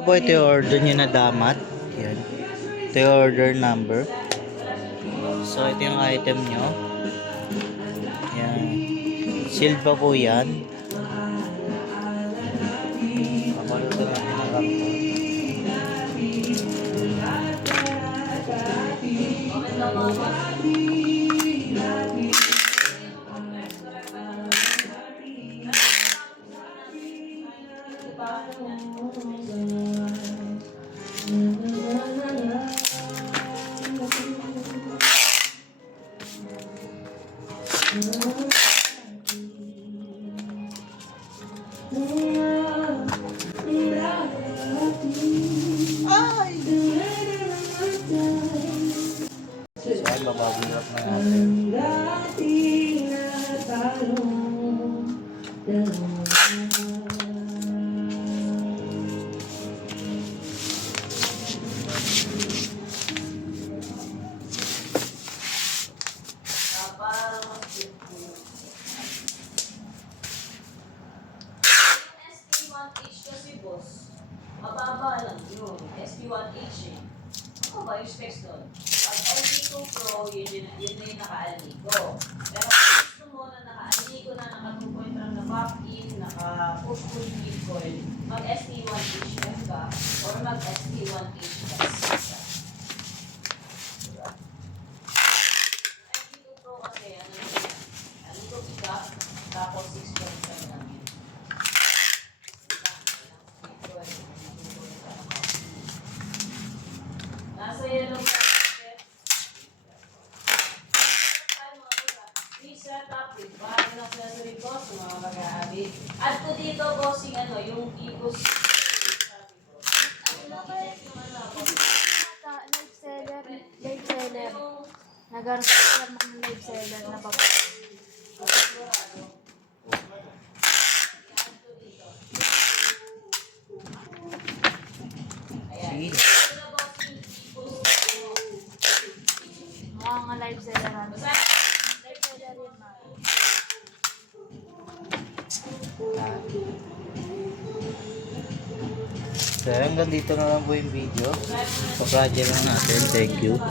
Po ito yung order nyo na damat. Yan. Ito yung order number. So ito yung item nyo. Yan. Sealed pa po yan. Papaluto natin ang kampo. Ayan, bababulak na natin. ST1H kasi boss, mababa lang yun. ST1H eh. Ako ba yung specs doon? Pag LG2 Pro, yun na yung naka-aligo. Pero kung gusto mo na naka-aligo na, naka 2.5 na pop-in, naka-push-pull lead coil, mag-ST1H ka or mag-ST1H ka. LG2 Pro kasi, ano yun? Aligo ka, tapos 6.7 lang yun. Nasa yellow basket. Please set up with bago ng sensory boss, mga mag-aabit. Add ko dito, bossing yung ibos. Ano na kayo yung Live seller. Nag-article ng live seller na baba. Sige. Mga live seller. Live seller yun, ma. So hanggang dito na lang po yung video. Sa project lang natin. Thank you.